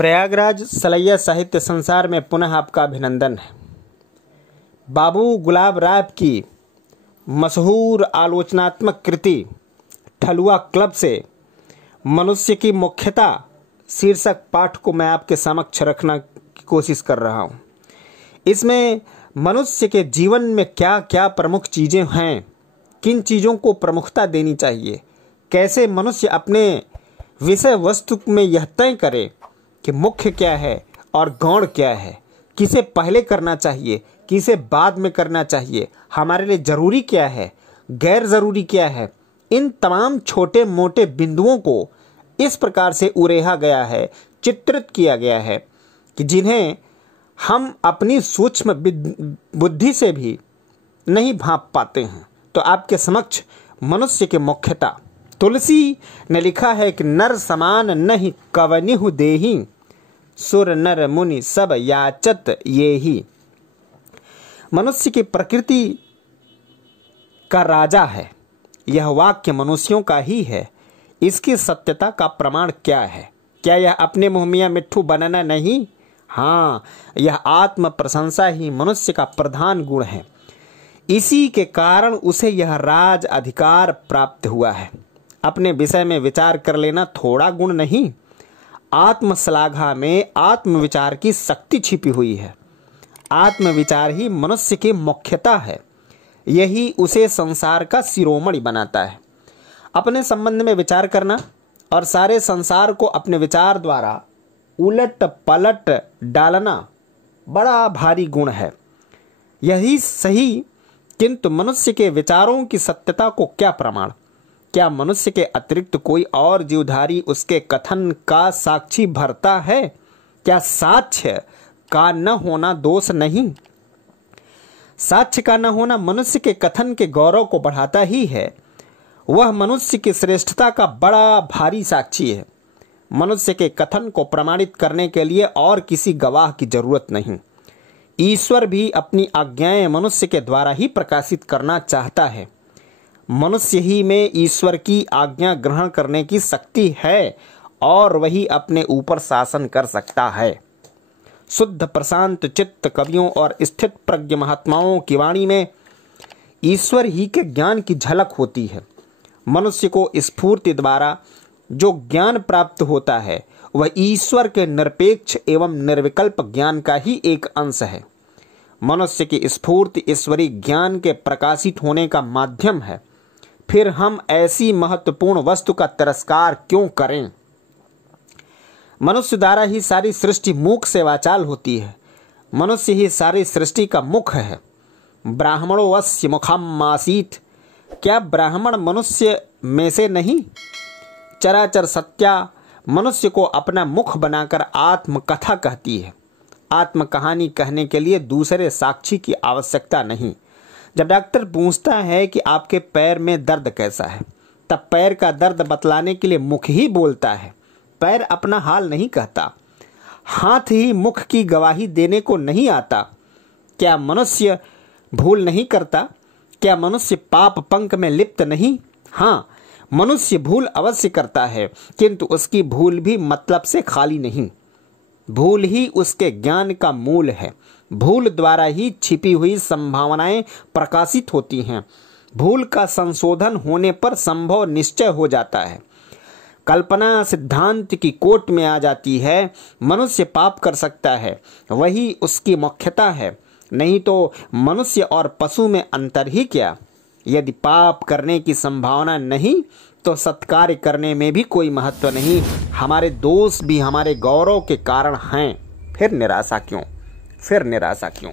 प्रयागराज सलैया साहित्य संसार में पुनः आपका अभिनंदन है। बाबू गुलाब राय की मशहूर आलोचनात्मक कृति ठलुआ क्लब से मनुष्य की मुख्यता शीर्षक पाठ को मैं आपके समक्ष रखना की कोशिश कर रहा हूँ। इसमें मनुष्य के जीवन में क्या क्या प्रमुख चीज़ें हैं, किन चीज़ों को प्रमुखता देनी चाहिए, कैसे मनुष्य अपने विषय वस्तु में यह तय करे कि मुख्य क्या है और गौण क्या है, किसे पहले करना चाहिए, किसे बाद में करना चाहिए, हमारे लिए ज़रूरी क्या है, गैर ज़रूरी क्या है। इन तमाम छोटे मोटे बिंदुओं को इस प्रकार से उरेहा गया है, चित्रित किया गया है कि जिन्हें हम अपनी सूक्ष्म बुद्धि से भी नहीं भांप पाते हैं। तो आपके समक्ष मनुष्य की मुख्यता। तुलसी ने लिखा है कि नर समान नहीं कवनिहु देहि, सुर नर मुनि सब याचत ये ही। मनुष्य की प्रकृति का राजा है। यह वाक्य मनुष्यों का ही है। इसकी सत्यता का प्रमाण क्या है? क्या यह अपने मुँह मियां मिट्ठू बनाना नहीं? हाँ, यह आत्म प्रशंसा ही मनुष्य का प्रधान गुण है। इसी के कारण उसे यह राज अधिकार प्राप्त हुआ है। अपने विषय में विचार कर लेना थोड़ा गुण नहीं, आत्मश्लाघा में आत्मविचार की शक्ति छिपी हुई है। आत्मविचार ही मनुष्य की मुख्यता है। यही उसे संसार का शिरोमणि बनाता है। अपने संबंध में विचार करना और सारे संसार को अपने विचार द्वारा उलट पलट डालना बड़ा भारी गुण है। यही सही, किंतु मनुष्य के विचारों की सत्यता को क्या प्रमाण? क्या मनुष्य के अतिरिक्त कोई और जीवधारी उसके कथन का साक्षी भरता है? क्या साक्ष्य का न होना दोष नहीं? साक्ष्य का न होना मनुष्य के कथन के गौरव को बढ़ाता ही है। वह मनुष्य की श्रेष्ठता का बड़ा भारी साक्षी है। मनुष्य के कथन को प्रमाणित करने के लिए और किसी गवाह की जरूरत नहीं। ईश्वर भी अपनी आज्ञाएं मनुष्य के द्वारा ही प्रकाशित करना चाहता है। मनुष्य ही में ईश्वर की आज्ञा ग्रहण करने की शक्ति है और वही अपने ऊपर शासन कर सकता है। शुद्ध प्रशांत चित्त कवियों और स्थित प्रज्ञ महात्माओं की वाणी में ईश्वर ही के ज्ञान की झलक होती है। मनुष्य को स्फूर्ति द्वारा जो ज्ञान प्राप्त होता है वह ईश्वर के निरपेक्ष एवं निर्विकल्प ज्ञान का ही एक अंश है। मनुष्य की स्फूर्ति ईश्वरीय ज्ञान के प्रकाशित होने का माध्यम है। फिर हम ऐसी महत्वपूर्ण वस्तु का तिरस्कार क्यों करें? मनुष्य द्वारा ही सारी सृष्टि मूक से वाचाल होती है। मनुष्य ही सारी सृष्टि का मुख है। ब्राह्मणो वस्य मुखम आसीत। क्या ब्राह्मण मनुष्य में से नहीं? चराचर सत्या मनुष्य को अपना मुख बनाकर आत्मकथा कहती है। आत्म कहानी कहने के लिए दूसरे साक्षी की आवश्यकता नहीं। जब डॉक्टर पूछता है कि आपके पैर में दर्द कैसा है, तब पैर का दर्द बतलाने के लिए मुख ही बोलता है। पैर अपना हाल नहीं कहता। हाथ ही मुख की गवाही देने को नहीं आता। क्या मनुष्य भूल नहीं करता? क्या मनुष्य पाप पंक में लिप्त नहीं? हाँ, मनुष्य भूल अवश्य करता है, किंतु उसकी भूल भी मतलब से खाली नहीं। भूल ही उसके ज्ञान का मूल है। भूल द्वारा ही छिपी हुई संभावनाएं प्रकाशित होती हैं। भूल का संशोधन होने पर संभव निश्चय हो जाता है। कल्पना सिद्धांत की कोट में आ जाती है। मनुष्य पाप कर सकता है, वही उसकी मुख्यता है। नहीं तो मनुष्य और पशु में अंतर ही क्या? यदि पाप करने की संभावना नहीं तो सत्कार्य करने में भी कोई महत्व नहीं। हमारे दोष भी हमारे गौरव के कारण हैं। फिर निराशा क्यों?